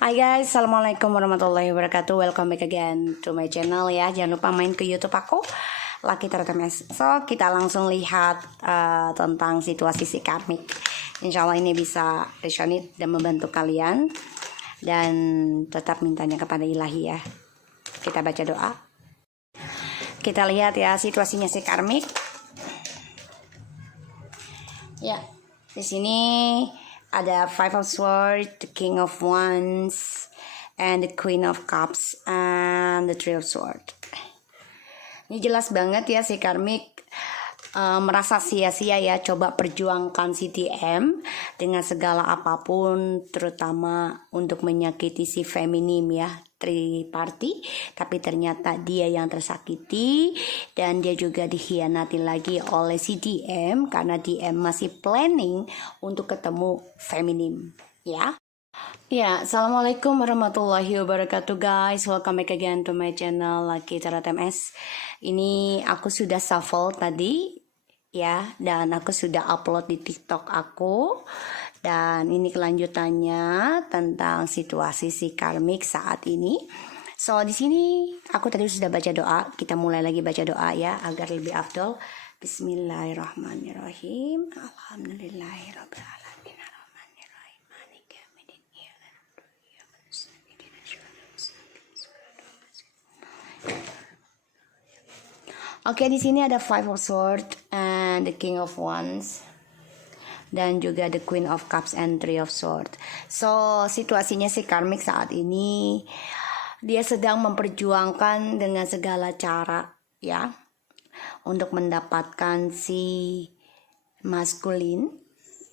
Hai guys, assalamualaikum warahmatullahi wabarakatuh. Welcome back again to my channel ya. Jangan lupa main ke YouTube aku, Lucky Tarot MS. So kita langsung lihat tentang situasi si karmik. Insya Allah ini bisa resonate dan membantu kalian. Dan tetap mintanya kepada ilahi ya. Kita baca doa. Kita lihat ya situasinya si karmik. Ya, di sini ada Five of Swords, the King of Wands, and the Queen of Cups, and the Three of Swords. Ini jelas banget ya si karmik merasa sia-sia ya, coba perjuangkan si TM dengan segala apapun, terutama untuk menyakiti si feminim ya, triparty, tapi ternyata dia yang tersakiti dan dia juga dikhianati lagi oleh si DM karena DM masih planning untuk ketemu feminim ya. Ya, assalamualaikum warahmatullahi wabarakatuh guys. Welcome back again to my channel Lucky Tarot MS. Ini aku sudah shuffle tadi ya, dan aku sudah upload di TikTok aku. Dan ini kelanjutannya tentang situasi si karmik saat ini. So di sini aku tadi sudah baca doa. Kita mulai lagi baca doa ya agar lebih afdol. Bismillahirrahmanirrahim. Alhamdulillahirabbil alamin. Oke, di sini ada Five of Swords and the King of Wands dan juga the Queen of Cups and Three of Swords. So, situasinya si karmik saat ini dia sedang memperjuangkan dengan segala cara ya untuk mendapatkan si maskulin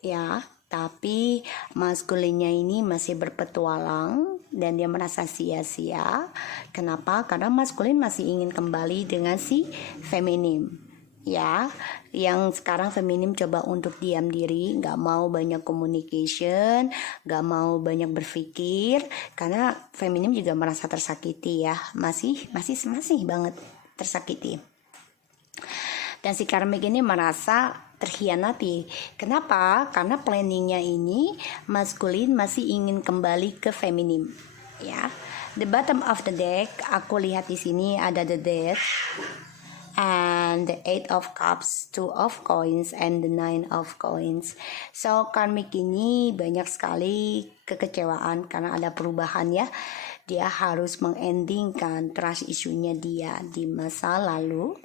ya, tapi maskulinnya ini masih berpetualang dan dia merasa sia-sia. Kenapa? Karena maskulin masih ingin kembali dengan si feminim ya, yang sekarang feminim coba untuk diam diri, gak mau banyak communication, gak mau banyak berpikir, karena feminim juga merasa tersakiti ya, masih banget tersakiti. Dan si karmik ini merasa terkhianati. Kenapa? Karena planningnya ini maskulin masih ingin kembali ke feminim ya. The bottom of the deck aku lihat di sini ada the Death and the Eight of Cups, Two of Coins, and the Nine of Coins. So karmik ini banyak sekali kekecewaan karena ada perubahan ya. Dia harus mengendingkan trust isunya dia di masa lalu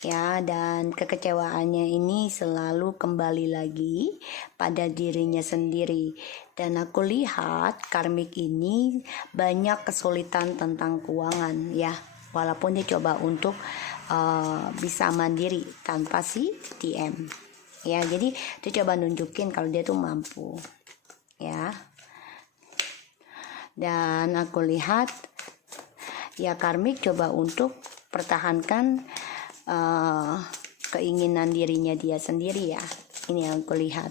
ya, dan kekecewaannya ini selalu kembali lagi pada dirinya sendiri. Dan aku lihat karmik ini banyak kesulitan tentang keuangan ya, walaupun dia coba untuk bisa mandiri tanpa si TM ya. Jadi dia coba nunjukin kalau dia tuh mampu ya. Dan aku lihat ya karmik coba untuk pertahankan keinginan dirinya dia sendiri ya. Ini yang aku lihat.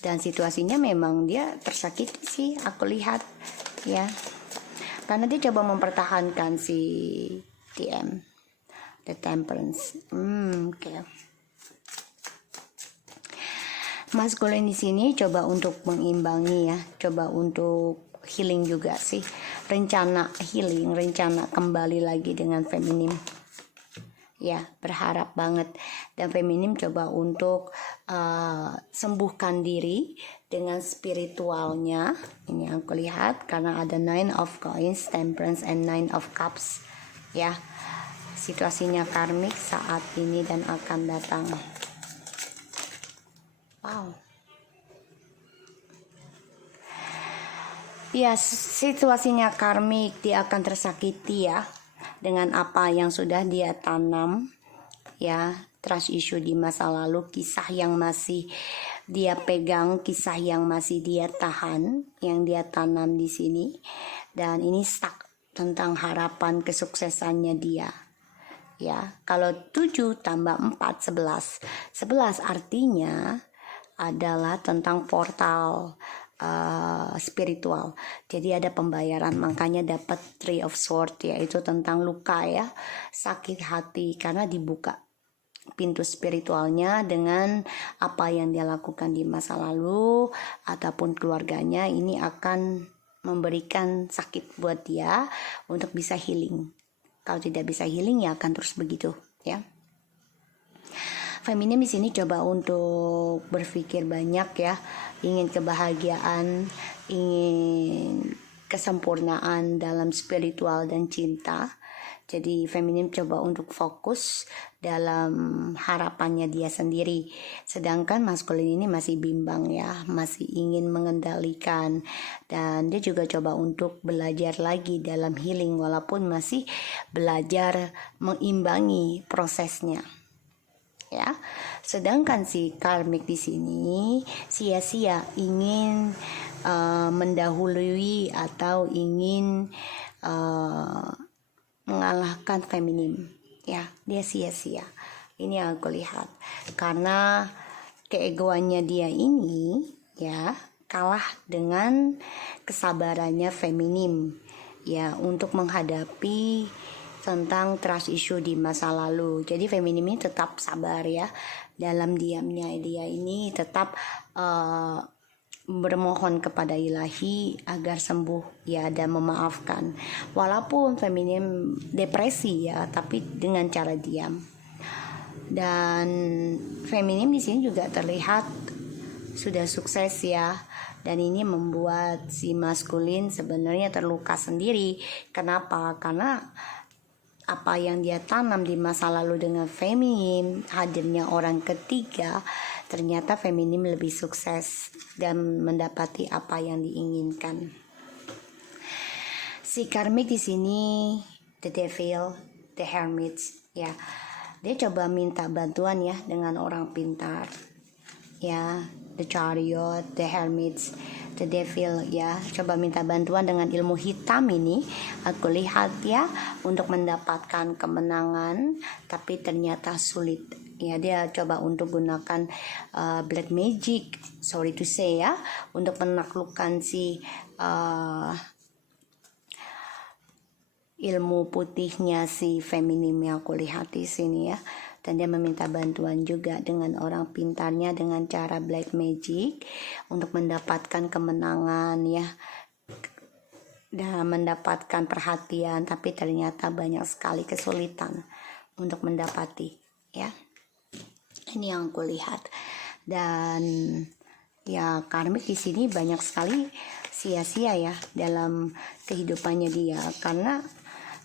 Dan situasinya memang dia tersakiti sih aku lihat ya, karena dia coba mempertahankan si TM, the Temperance. Okay. Maskulin di sini coba untuk mengimbangi ya, coba untuk healing juga sih, rencana healing, rencana kembali lagi dengan feminim ya, berharap banget. Dan feminim coba untuk sembuhkan diri dengan spiritualnya. Ini yang aku lihat karena ada Nine of Coins, Temperance, and Nine of Cups ya. Situasinya karmik saat ini dan akan datang. Wow ya, situasinya karmik, dia akan tersakiti ya dengan apa yang sudah dia tanam ya, trust issue di masa lalu, kisah yang masih dia pegang, kisah yang masih dia tahan, yang dia tanam di sini. Dan ini stuck tentang harapan kesuksesannya dia ya. Kalau 7 tambah 4 11 artinya adalah tentang portal spiritual. Jadi ada pembayaran, makanya dapat Three of Swords, yaitu tentang luka ya, sakit hati karena dibuka pintu spiritualnya dengan apa yang dia lakukan di masa lalu ataupun keluarganya ini akan memberikan sakit buat dia untuk bisa healing. Kalau tidak bisa healing ya akan terus begitu, ya. Feminim di sini coba untuk berpikir banyak ya, ingin kebahagiaan, ingin kesempurnaan dalam spiritual dan cinta. Jadi feminim coba untuk fokus dalam harapannya dia sendiri. Sedangkan maskulin ini masih bimbang ya, masih ingin mengendalikan. Dan dia juga coba untuk belajar lagi dalam healing walaupun masih belajar mengimbangi prosesnya. Ya, sedangkan si karmik di sini sia-sia ingin mendahului atau ingin mengalahkan feminim, ya dia sia-sia. Ini yang aku lihat karena keegoannya dia ini ya kalah dengan kesabarannya feminim ya untuk menghadapi tentang trust issue di masa lalu. Jadi feminim ini tetap sabar ya, dalam diamnya dia ini tetap bermohon kepada ilahi agar sembuh ya dan memaafkan. Walaupun feminim depresi ya, tapi dengan cara diam. Dan feminim di sini juga terlihat sudah sukses ya. Dan ini membuat si maskulin sebenarnya terluka sendiri. Kenapa? Karena apa yang dia tanam di masa lalu dengan feminim, hadirnya orang ketiga, ternyata feminim lebih sukses dan mendapati apa yang diinginkan. Si karmik di sini, the devil, the hermit, ya, dia coba minta bantuan ya dengan orang pintar, ya, the chariot, the hermit, the devil, ya, coba minta bantuan dengan ilmu hitam ini. Aku lihat ya untuk mendapatkan kemenangan, tapi ternyata sulit. Ya, dia coba untuk gunakan black magic, sorry to say ya, untuk menaklukkan si ilmu putihnya si feminim yang aku lihat di sini ya. Dan dia meminta bantuan juga dengan orang pintarnya dengan cara black magic untuk mendapatkan kemenangan ya, dan mendapatkan perhatian, tapi ternyata banyak sekali kesulitan untuk mendapati ya. Ini yang aku lihat. Dan ya karmik di sini banyak sekali sia-sia ya dalam kehidupannya dia, karena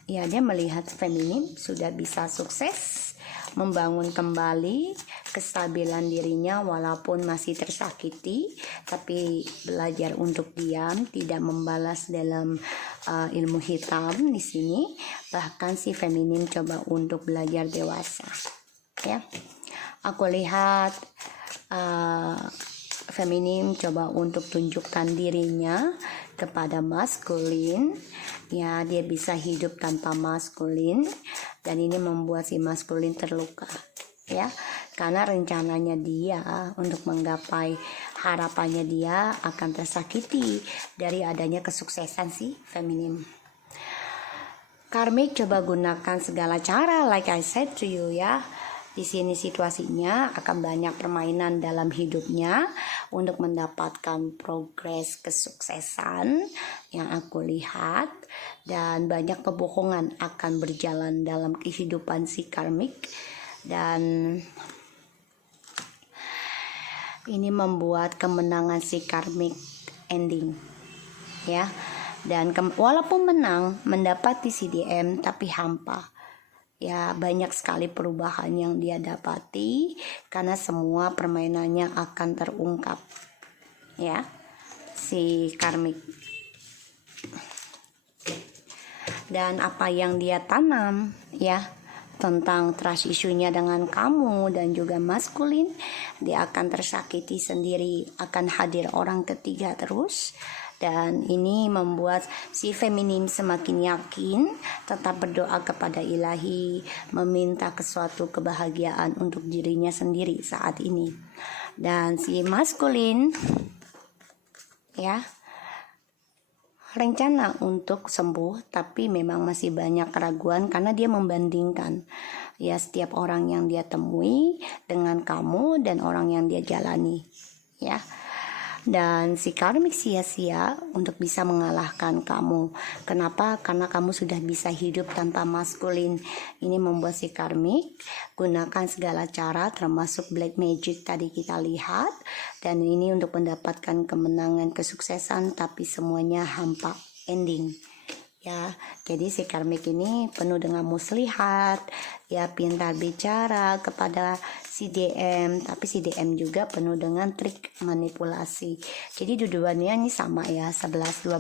ya dia melihat feminim sudah bisa sukses membangun kembali kestabilan dirinya walaupun masih tersakiti, tapi belajar untuk diam, tidak membalas dalam ilmu hitam di sini. Bahkan si feminim coba untuk belajar dewasa. Ya, aku lihat feminim coba untuk tunjukkan dirinya kepada maskulin. Ya, dia bisa hidup tanpa maskulin, dan ini membuat si maskulin terluka ya, karena rencananya dia untuk menggapai harapannya dia akan tersakiti dari adanya kesuksesan si feminim. Karmik coba gunakan segala cara, like I said to you ya. Di sini situasinya akan banyak permainan dalam hidupnya untuk mendapatkan progres kesuksesan yang aku lihat, dan banyak kebohongan akan berjalan dalam kehidupan si karmik, dan ini membuat kemenangan si karmik ending ya. Dan walaupun menang mendapati CDM tapi hampa. Ya, banyak sekali perubahan yang dia dapati karena semua permainannya akan terungkap ya, si karmik. Dan apa yang dia tanam ya tentang trust issue-nya dengan kamu dan juga maskulin, dia akan tersakiti sendiri, akan hadir orang ketiga terus. Dan ini membuat si feminim semakin yakin, tetap berdoa kepada ilahi, meminta suatu kebahagiaan untuk dirinya sendiri saat ini. Dan si maskulin ya rencana untuk sembuh, tapi memang masih banyak keraguan karena dia membandingkan ya setiap orang yang dia temui dengan kamu dan orang yang dia jalani ya. dan si karmik sia-sia untuk bisa mengalahkan kamu. Kenapa? Karena kamu sudah bisa hidup tanpa maskulin. Ini membuat si karmik gunakan segala cara termasuk black magic tadi kita lihat, dan ini untuk mendapatkan kemenangan, kesuksesan, tapi semuanya hampa ending. Ya, jadi si karmik ini penuh dengan muslihat, ya pintar bicara kepada si DM, tapi si DM juga penuh dengan trik manipulasi. Jadi dua-duanya ini sama ya, 11-12.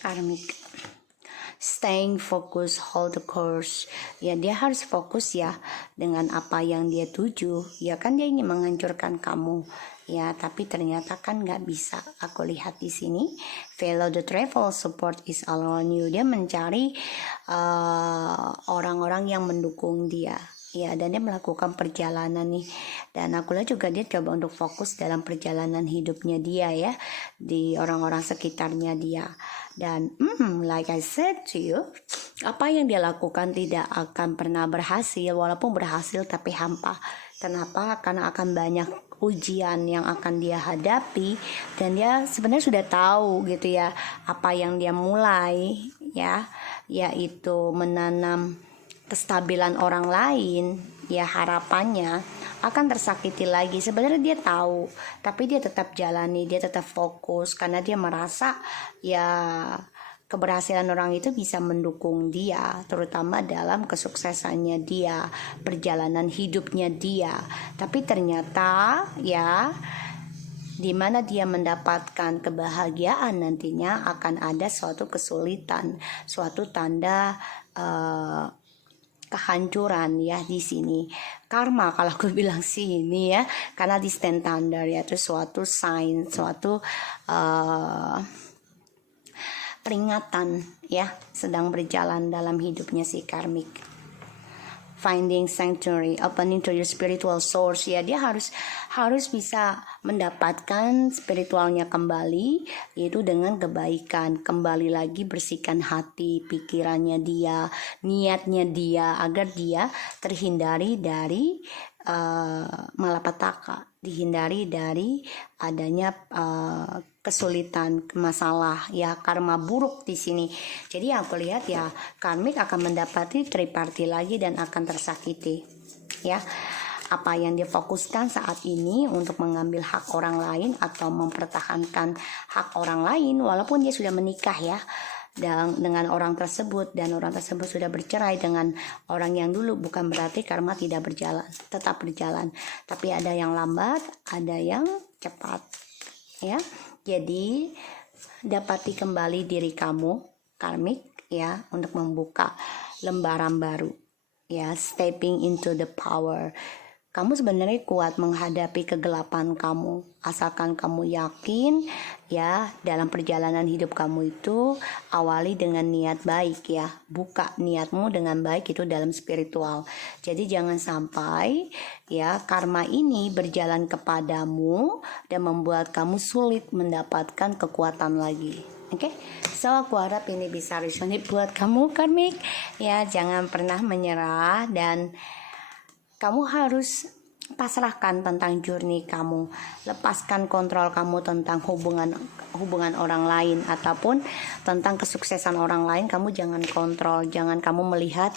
Karmik. Staying focus, hold the course. Ya, dia harus fokus ya dengan apa yang dia tuju. Ya kan dia ingin menghancurkan kamu. Ya, tapi ternyata kan nggak bisa. Aku lihat di sini, follow the travel, support is all around you. Dia mencari orang-orang yang mendukung dia. Ya, dan dia melakukan perjalanan nih. Dan aku lihat juga dia coba untuk fokus dalam perjalanan hidupnya dia ya, di orang-orang sekitarnya dia. Dan like I said to you, apa yang dia lakukan tidak akan pernah berhasil. Walaupun berhasil tapi hampa. Kenapa? Karena akan banyak ujian yang akan dia hadapi, dan dia sebenarnya sudah tahu gitu ya apa yang dia mulai ya, yaitu menanam kestabilan orang lain. Ya, harapannya akan tersakiti lagi. Sebenarnya dia tahu, tapi dia tetap jalani, dia tetap fokus karena dia merasa ya keberhasilan orang itu bisa mendukung dia, terutama dalam kesuksesannya dia, perjalanan hidupnya dia. Tapi ternyata ya, di mana dia mendapatkan kebahagiaan nantinya akan ada suatu kesulitan, suatu tanda kehancuran ya di sini. Karma kalau aku bilang sini ya, karena di stand thunder ya, itu suatu sign, suatu peringatan ya sedang berjalan dalam hidupnya si karmik. Finding sanctuary, opening to your spiritual source. Ya, dia harus bisa mendapatkan spiritualnya kembali, yaitu dengan kebaikan. Kembali lagi bersihkan hati, pikirannya dia, niatnya dia, agar dia terhindari dari malapetaka, dihindari dari adanya kesulitan, masalah ya, karma buruk di sini. Jadi aku lihat ya, karmik akan mendapati triparti lagi dan akan tersakiti ya. Apa yang dia fokuskan saat ini untuk mengambil hak orang lain atau mempertahankan hak orang lain, walaupun dia sudah menikah ya dengan orang tersebut, dan orang tersebut sudah bercerai dengan orang yang dulu, bukan berarti karma tidak berjalan, tetap berjalan, tapi ada yang lambat, ada yang cepat ya. Jadi dapati kembali diri kamu karmik ya, untuk membuka lembaran baru ya, stepping into the power. Kamu sebenarnya kuat menghadapi kegelapan kamu, asalkan kamu yakin ya, dalam perjalanan hidup kamu itu awali dengan niat baik ya, buka niatmu dengan baik itu dalam spiritual. Jadi jangan sampai ya karma ini berjalan kepadamu dan membuat kamu sulit mendapatkan kekuatan lagi. Oke, so aku harap ini bisa resonate buat kamu karmik ya. Jangan pernah menyerah, dan kamu harus pasrahkan tentang journey kamu, lepaskan kontrol kamu tentang hubungan orang lain ataupun tentang kesuksesan orang lain. Kamu jangan kontrol, jangan kamu melihat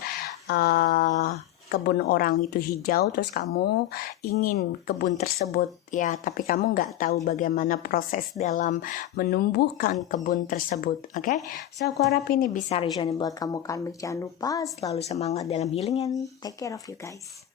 kebun orang itu hijau terus kamu ingin kebun tersebut ya, tapi kamu nggak tahu bagaimana proses dalam menumbuhkan kebun tersebut. Oke, so aku harap ini bisa resonate buat kamu karmik. Jangan lupa selalu semangat dalam healing and take care of you guys.